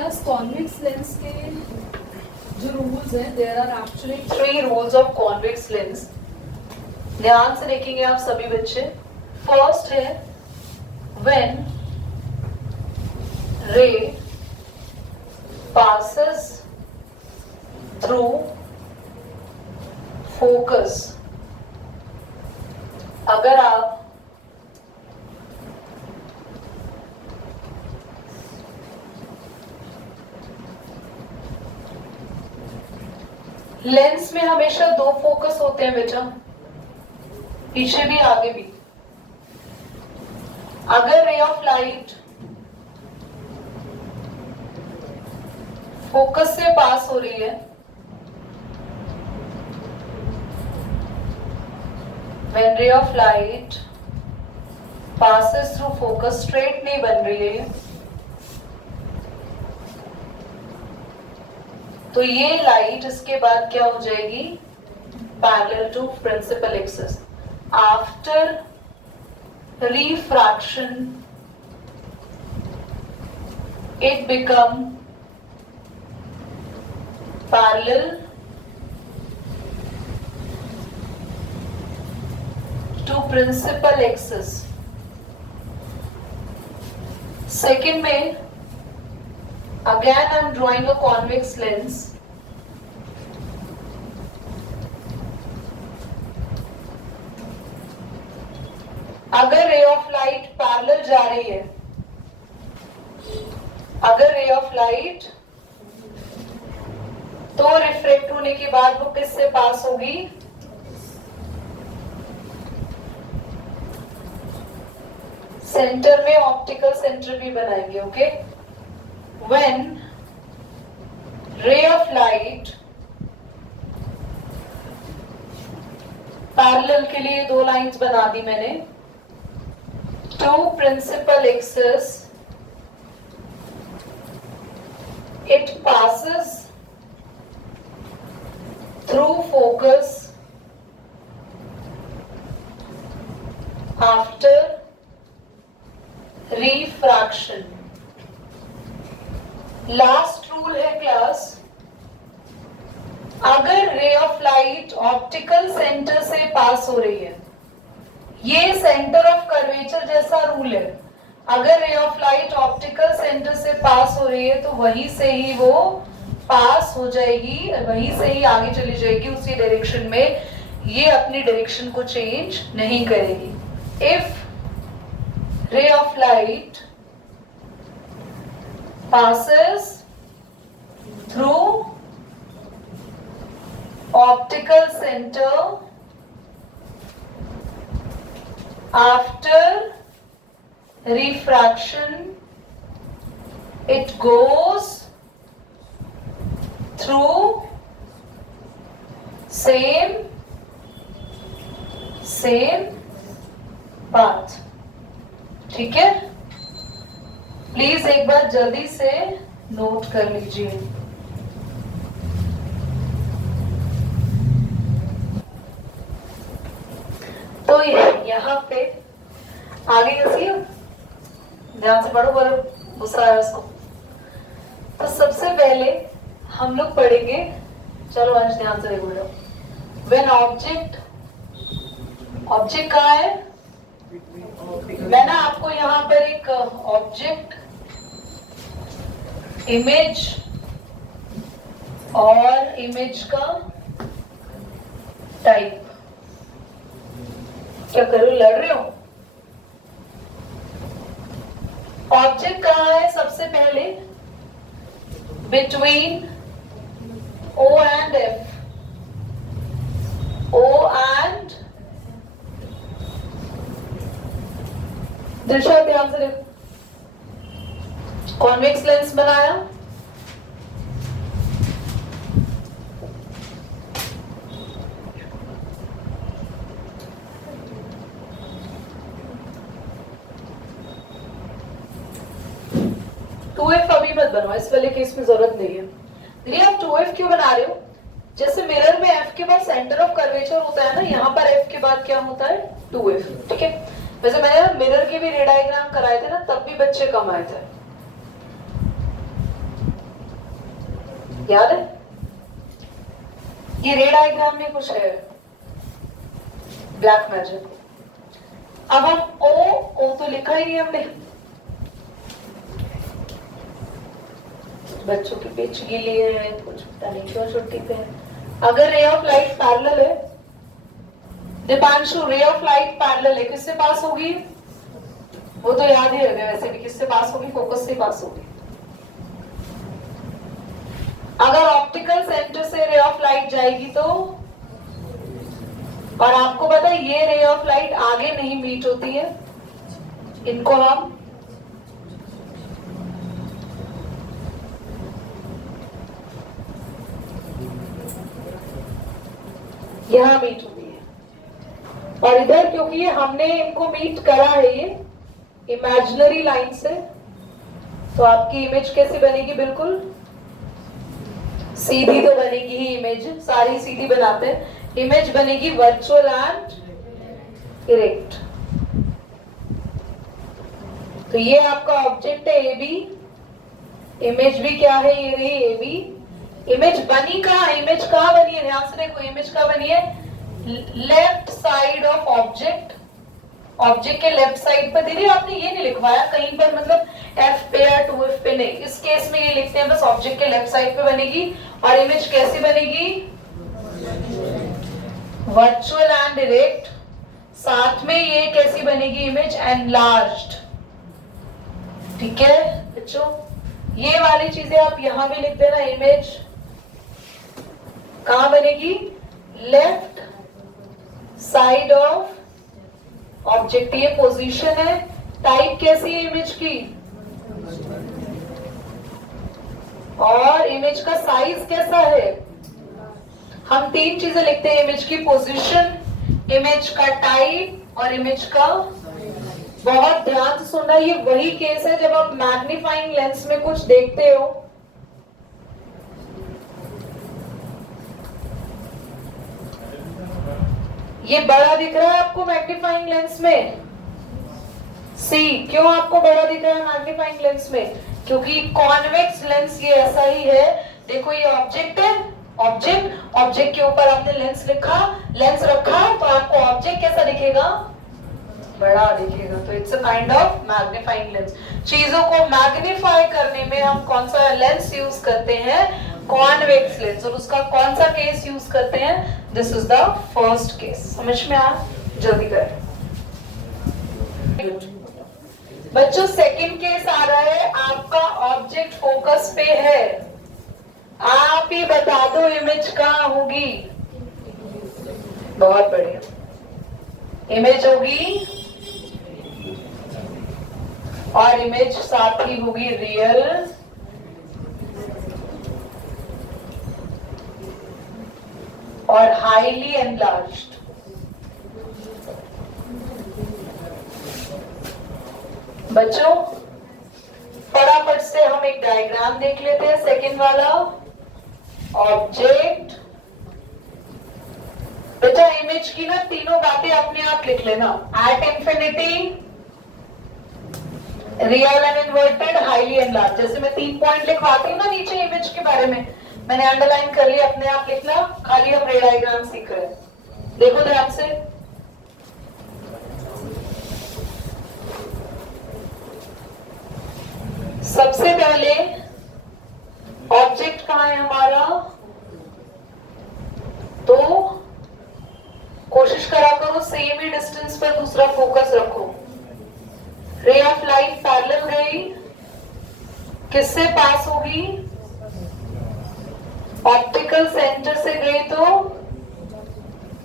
बेटा convex lens के जो रूल्स हैं, there are actually 3 rules of convex lens. ध्यान से देखेंगे आप सभी बच्चे. फर्स्ट है व्हेन रे passes through focus. अगर आप लेंस में हमेशा 2 फोकस होते हैं बेटा, पीछे भी आगे भी. अगर रे ऑफ लाइट फोकस से पास हो रही है, when ray of light passes through focus, straight नहीं बन रही है, तो ये लाइट इसके बाद क्या हो जाएगी, parallel to principal axis. After refraction it become parallel to principal axis. Second में again I am drawing a convex lens. अगर रे ऑफ लाइट पैरेलल जा रही है, अगर रे ऑफ लाइट तो रिफ्लेक्ट होने के बाद वो किससे पास होगी, सेंटर में ऑप्टिकल सेंटर भी बनाएंगे. Okay, when ray of light parallel के लिए 2 लाइंस बना दी मैंने. To principal axis it passes through focus after refraction. Last rule है क्लास, अगर ray of light optical centre से पास हो रही है, ये सेंटर ऑफ कर्वेचर जैसा रूल है. अगर ray of light optical centre से पास हो रही है तो वहीं से ही वो पास हो जाएगी, वहीं से ही आगे चली जाएगी उसी डायरेक्शन में. ये अपनी डायरेक्शन को चेंज नहीं करेगी. If ray of light passes through optical center after refraction it goes through same path. ठीक है, प्लीज एक बार जल्दी से नोट कर लीजिए. तो यहाँ पे आगे कैसी हो, ध्यान से पढ़ो, बोलो गुस्सा आया उसको. तो सबसे पहले हम लोग पढ़ेंगे, चलो अंश ध्यान से देखो बेटा. व्हेन ऑब्जेक्ट कहाँ है, मैंने आपको यहाँ पर एक ऑब्जेक्ट, इमेज और इमेज का टाइप, क्या करो, लड़ रहे हो. ऑब्जेक्ट कहाँ है, सबसे पहले between O and F, O and दिशा, ध्यान से देखो. कॉन्वेक्स लेंस बनाया, अभी मत बनवाओ, इस वाले केस में जरूरत नहीं है. देखिए आप 2F क्यों बना रहे हो, जैसे मिरर में F के बाद सेंटर ऑफ कर्वेचर होता है ना, यहाँ पर F के बाद क्या होता है, 2F. ठीक है, वैसे मैंने मिरर के भी रे डायग्राम कराए थे ना, तब भी बच्चे कम आए थे. याद है? ये रे डायग्राम में कुछ है, ब्लैक मैजिक। अब हम ओ तो लिखा ही नहीं हमने, बच्चों की पिच गीली है, कुछ पता नहीं क्यों छुट्टी पे है। अगर रे ऑफ लाइट पैरेलल है, Deepanshu ray of light parallel है, किससे पास होगी? वो तो याद ही रहेगा वैसे भी, किससे पास होगी? फोकस से पास होगी। अगर ऑप्टिकल सेंटर से रे ऑफ लाइट जाएगी तो, और आपको पता है ये रे ऑफ लाइट आगे नहीं मीट होती है, इनको हम यहां मीट होती है, और इधर क्योंकि ये हमने इनको मीट करा है ये इमेजिनरी लाइन से, तो आपकी इमेज कैसी बनेगी? बिल्कुल सीधी तो बनेगी ही इमेज, सारी सीधी बनाते हैं। इमेज बनेगी वर्चुअल एंड इरेक्ट। तो ये आपका ऑब्जेक्ट है ए बी, इमेज भी क्या है? ये रही ए बी। इमेज बनी कहाँ? इमेज कहाँ बनी है? ध्यान से देखो, इमेज कहाँ बनी है? Left side of object, object के लेफ्ट साइड पर। दीदी आपने ये नहीं लिखवाया कहीं पर, मतलब एफ पे या 2F पे नहीं, इस केस में ये लिखते हैं बस ऑब्जेक्ट के लेफ्ट साइड पे बनेगी। और इमेज कैसी बनेगी? Virtual and direct. साथ में ये कैसी बनेगी इमेज? एनलार्ज्ड। ठीक है बच्चों, ये वाली चीजें आप यहां भी लिख देना। इमेज कहां बनेगी? लेफ्ट साइड ऑफ ऑब्जेक्ट, ये पोजीशन है। टाइप कैसी है इमेज की? और इमेज का साइज कैसा है? हम तीन चीजें लिखते हैं इमेज की, पोजीशन, इमेज का टाइप और इमेज का। बहुत ध्यान से सुनना, ये वही केस है जब आप मैग्नीफाइंग लेंस में कुछ देखते हो। ये बड़ा दिख रहा है आपको मैग्नीफाइंग लेंस में? सी, क्यों आपको बड़ा दिख रहा है मैग्नीफाइंग लेंस में? क्योंकि कॉन्वेक्स लेंस ये ऐसा ही है। देखो ये ऑब्जेक्ट है, ऑब्जेक्ट के ऊपर आपने लेंस लिखा, लेंस रखा, तो आपको ऑब्जेक्ट कैसा दिखेगा? बड़ा दिखेगा। तो it's a kind of magnifying lens. चीजों को मैग्नीफाई करने में हम कौन सा लेंस यूज करते हैं? Convex lens. और उसका कौन सा केस यूज करते हैं? This is the first case. समझ में आ? जल्दी कर बच्चों। सेकंड केस आ रहा है, आपका ऑब्जेक्ट फोकस पे है, आप ही बता दो इमेज कहां होगी? बहुत बढ़िया, इमेज होगी और इमेज साथ ही होगी रियल और हाईली एनलार्ज्ड। बच्चों फटाफट से हम एक डायग्राम देख लेते हैं। सेकंड वाला ऑब्जेक्ट, बेटा इमेज की ना तीनों बातें अपने आप लिख लेना। At infinity, real and inverted, highly enlarge. जैसे मैं 3 पॉइंट लिखवाती हूँ ना नीचे इमेज के बारे में, मैंने अंडरलाइन कर लिया, अपने आप लिखना, खाली हम रे डायग्राम सीख रहे हैं। देखो ध्यान से, सबसे पहले ऑब्जेक्ट कहां है हमारा? तो कोशिश करा करो सेम ही डिस्टेंस पर दूसरा फोकस रखो। रे ऑफ लाइट पैरेलल गई, किससे पास होगी? ऑप्टिकल सेंटर से गई। तो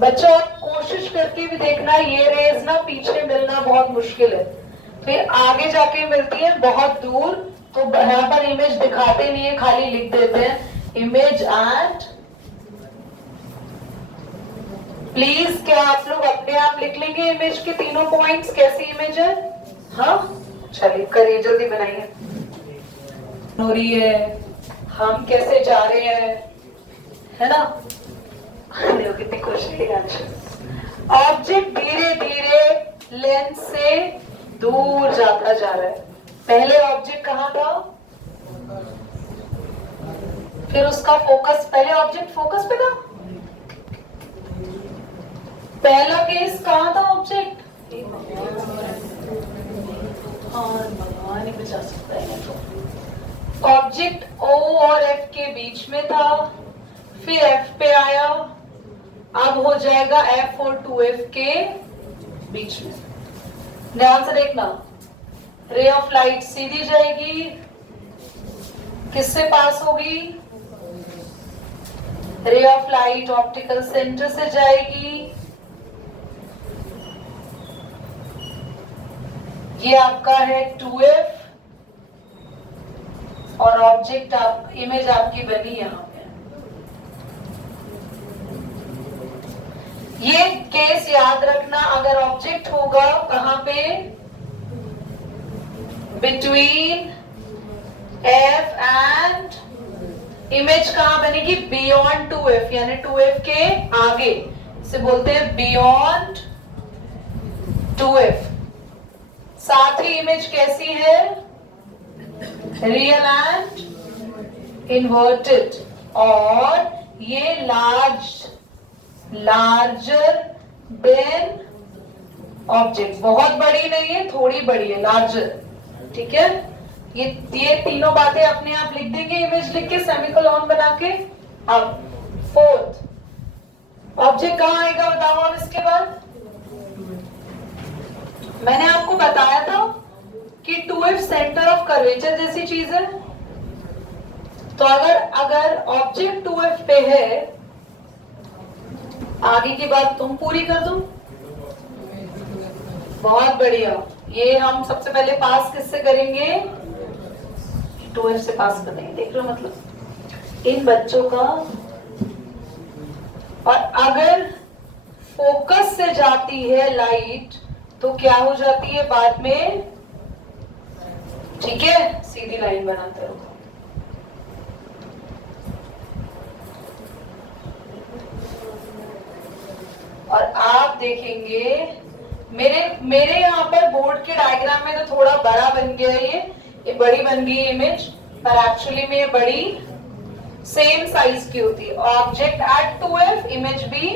बच्चों आप कोशिश करके भी देखना, ये रेज ना पीछे मिलना बहुत मुश्किल है, फिर आगे जाके मिलती है बहुत दूर। तो यहाँ पर इमेज दिखाते नहीं है, खाली लिख देते हैं इमेज एंड। प्लीज क्या आप लोग अपने आप लिख लेंगे इमेज के तीनों पॉइंट्स? कैसी इमेज है? हाँ चलिए करिए, जल्दी बनाइए। हो रही है, हम कैसे जा रहे हैं, है ना? देखो कितनी खुशी है। ऑब्जेक्ट धीरे धीरे लेंस से दूर जाता जा रहा है। पहले ऑब्जेक्ट कहां था? फिर उसका फोकस, पहले ऑब्जेक्ट फोकस पे था, पहला केस कहाँ था ऑब्जेक्ट, भगवान ही बचा सकता है तो ऑब्जेक्ट O और F के बीच में था, फिर F पे आया, अब हो जाएगा F और 2F के बीच में। ध्यान से देखना, रे ऑफ लाइट सीधी जाएगी, किससे पास होगी, ray of light optical centre से जाएगी, ये आपका है 2F और ऑब्जेक्ट इमेज आपकी बनी यहां पे। ये केस याद रखना, अगर ऑब्जेक्ट होगा कहां पे, बिटवीन F एंड, इमेज कहां बनेगी, बियॉन्ड 2F, यानी 2F के आगे, इसे बोलते हैं बियॉन्ड 2F। साथ ही इमेज कैसी है, रियल एंड इन्वर्टेड, और ये लार्जर देन ऑब्जेक्ट, बहुत बड़ी नहीं है, थोड़ी बड़ी है, लार्जर, ठीक है। ये तीनों बातें अपने आप लिख देंगे, इमेज लिख के सेमीकोलन बना के। अब फोर्थ ऑब्जेक्ट कहां आएगा बताओ अब इसके बाद, मैंने आपको बताया था कि 2F सेंटर ऑफ कर्वेचर जैसी चीज है, तो अगर ऑब्जेक्ट 2F पे है, आगे की बात तुम पूरी कर दो, बहुत बढ़िया। ये हम सबसे पहले पास किससे करेंगे, 2F से पास करेंगे, देख लो मतलब इन बच्चों का। और अगर फोकस से जाती है लाइट तो क्या हो जाती है बाद में, ठीक है, सीधी लाइन बनाते रहो। और आप देखेंगे मेरे यहाँ पर बोर्ड के डायग्राम में तो थोड़ा बड़ा बन गया ये बड़ी बन गई इमेज, पर एक्चुअली में ये बड़ी सेम साइज की होती है। ऑब्जेक्ट एट 2F, इमेज भी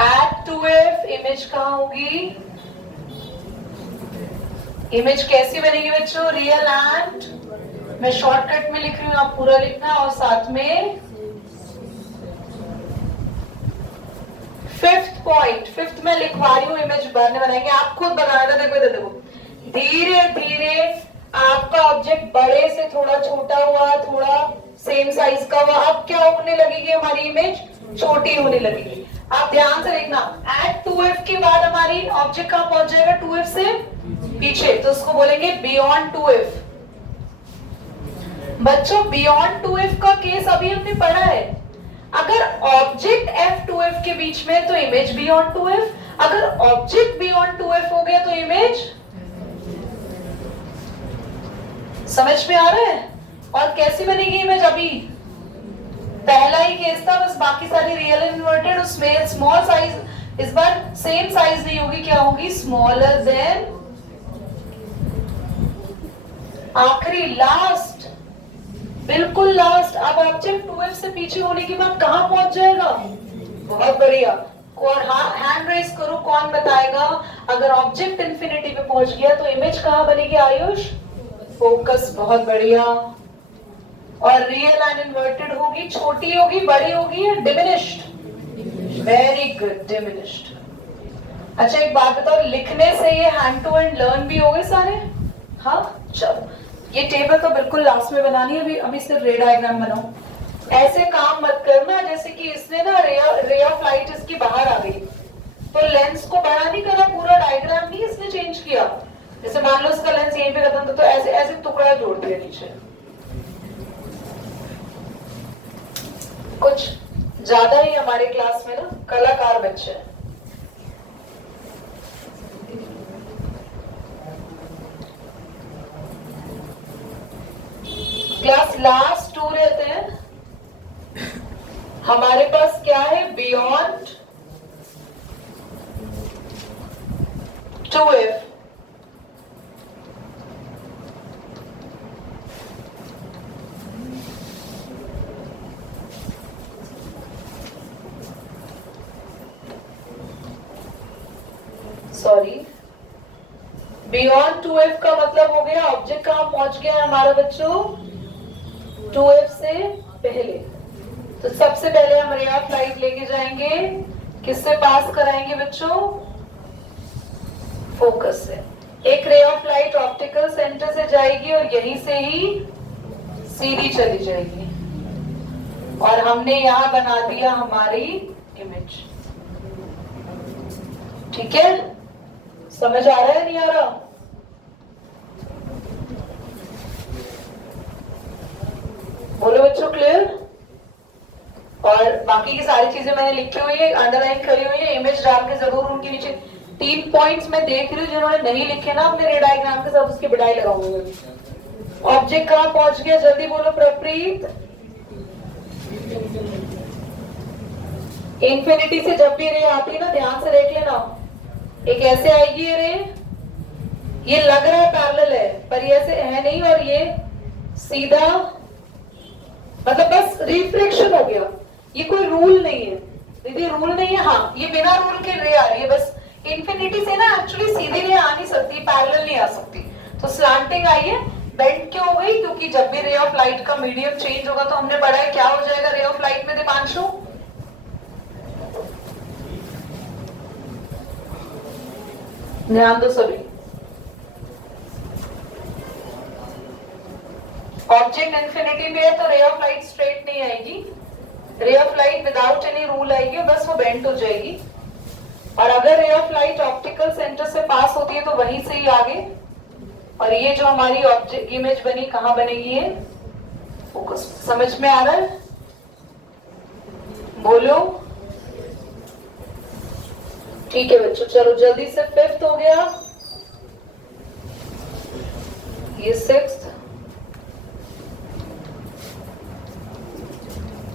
एट 2F, इमेज कहां होगी, इमेज कैसी बनेगी बच्चों, रियल एंड, मैं शॉर्टकट में लिख रही हूं, आप पूरा लिखना, और साथ में फिफ्थ में लिखवा रही हूँ, इमेज बनाएंगे, आप खुद बनाना, देखो धीरे धीरे आपका ऑब्जेक्ट बड़े से थोड़ा छोटा हुआ, थोड़ा सेम साइज का हुआ, अब क्या होने लगेगी, हमारी इमेज छोटी होने लगेगी। आप ध्यान से देखना, एट 2F के बाद हमारी ऑब्जेक्ट कहां पहुंच जाएगा, 2F से पीछे, तो उसको बोलेंगे बियॉन्ड 2F। बच्चों बियॉन्ड 2F का केस अभी हमने पढ़ा है, अगर ऑब्जेक्ट F 2F के बीच में तो इमेज बियॉन्ड 2F, अगर ऑब्जेक्ट बियॉन्ड 2F हो गया तो इमेज, समझ में आ रहा है। और कैसी बनेगी इमेज, अभी पहला ही केस था, बस बाकी सारी रियल इन्वर्टेड, उसमें स्मॉल साइज, इस बार सेम साइज नहीं होगी, क्या होगी, स्मॉलर देन, आखिरी लास्ट, बिल्कुल लास्ट। अब ऑब्जेक्ट 2F से पीछे होने के बाद कहां पहुंच जाएगा, बहुत बढ़िया, और हैंड रेस करो, कौन बताएगा, अगर ऑब्जेक्ट इंफिनिटी पे पहुंच गया तो इमेज कहां बनेगी आयुष, फोकस, बहुत बढ़िया। और रियल एंड इन्वर्टेड होगी, छोटी होगी, बड़ी होगी, या डिमिनिश्ड, वेरी गुड, डिमिनिश्ड। अच्छा एक बात बताओ, लिखने से ये हैंड टू हैंड लर्न भी हो गए सारे, हाँ चलो, ये टेबल तो बिल्कुल लास्ट में बनानी है, अभी सिर्फ रे डायग्राम बनाओ। ऐसे काम मत करना जैसे कि इसने ना रे ऑफ लाइट इसकी बाहर आ गई, तो लेंस को बड़ा नहीं करा, पूरा डायग्राम नहीं इसने चेंज किया, जैसे मान लो इसका लेंस यहीं पे खत्म था, तो ऐसे ऐसे टुकड़ा जोड़ दिया नीचे, कुछ ज्यादा ही हमारे क्लास में ना कलाकार बच्चे हैं। क्लास लास्ट 2 रहते हैं, हमारे पास क्या है, beyond 2F, sorry, beyond 2f का मतलब हो गया ऑब्जेक्ट कहां पहुंच गया है हमारा बच्चों, 2f से पहले। तो सबसे पहले हम रे ऑफ लाइट लेके जाएंगे, किससे पास कराएंगे बच्चों, फोकस से। एक ray of light optical centre से जाएगी और यहीं से ही सीधी चली जाएगी, और हमने यहां बना दिया हमारी इमेज। ठीक है, समझ आ रहा है नहीं आ रहा? बोलो बच्चों, क्लियर? और बाकी की सारी चीजें मैंने लिखी हुई है, अंडरलाइन करी हुई है, इमेज डाल के जरूर उनके नीचे 3 पॉइंट्स मैं देख रही हूँ जिन्होंने नहीं लिखे ना अपने रे डायग्राम के साथ, उसकी बिडाई लगाऊंगी। ऑब्जेक्ट कहां पहुंच गया, जल्दी बोलो प्रप्रीत। इंफिनिटी से जब भी रे आती है ना, ध्यान से देख लेना, एक ऐसे आएगी ये रे, ये लग रहा है पैरेलल है पर ये ऐसे है नहीं, और ये सीधा, मतलब बस रिफ्लेक्शन हो गया, ये कोई रूल नहीं है दीदी, रूल नहीं है। हाँ, ये बिना रूल के रे आ रही है, बस इंफिनिटी से ना एक्चुअली सीधी रे आ नहीं सकती, पैरेलल नहीं आ सकती, तो स्लैंटिंग आई है। बेंड क्यों हो गई, क्योंकि जब भी रे ऑफ लाइट का मीडियम चेंज होगा तो हमने पढ़ा है क्या हो जाएगा रे ऑफ लाइट में दीपांशु, ध्यान दो सभी। ऑब्जेक्ट इंफिनिटी में है तो रे ऑफ लाइट स्ट्रेट नहीं आएगी, ray of light without any rule आएगी और बस वो बेंड हो जाएगी। और अगर ray of light optical centre से पास होती है तो वहीं से ही आगे, और ये जो हमारी ऑब्जेक्ट इमेज बनी कहां बनेगी, ये फोकस। समझ में आ रहा है? बोलो। ठीक है बच्चों, चलो जल्दी से 5th हो गया, ये 6th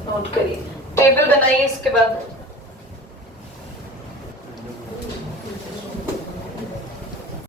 नोट करिए, टेबल बनाइए इसके बाद।